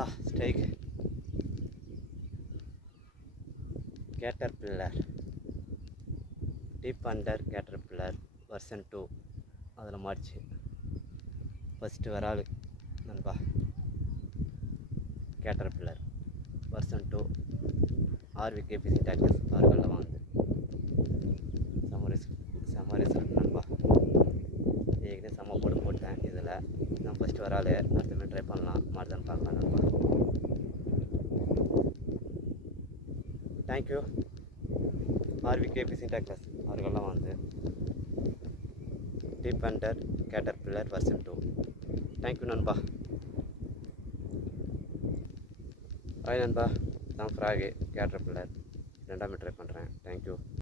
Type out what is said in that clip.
நண்பா strike caterpillar deep under caterpillar version 2 அதில் மாடிச்சு ஃபஸ்ட்டு வராள் நண்பா. Caterpillar version 2 RVK fishing tactics அவர்களில் வாங்குது. செம்ம ரிசல்ட் நண்பா. ஏற்கனவே செம்ம போட்டேன். இதில் நான் ஃபஸ்ட்டு வராள், அடுத்த மாதிரி ட்ரை பண்ணலாம், மாட்டுதான் பார்க்கலாம் நண்பா. தேங்க்யூ ஆர்விகே ஃபிஷிங் டாக்டிக்ஸ் அவர்கள்லாம் வந்து deep under caterpillar version 2. Thank you நண்பா. ஹாய் நண்பா, தான் ஃப்ராகு கேட்டர்பில்லர் 2ஆம் ட்ரை பண்ணுறேன். தேங்க்யூ.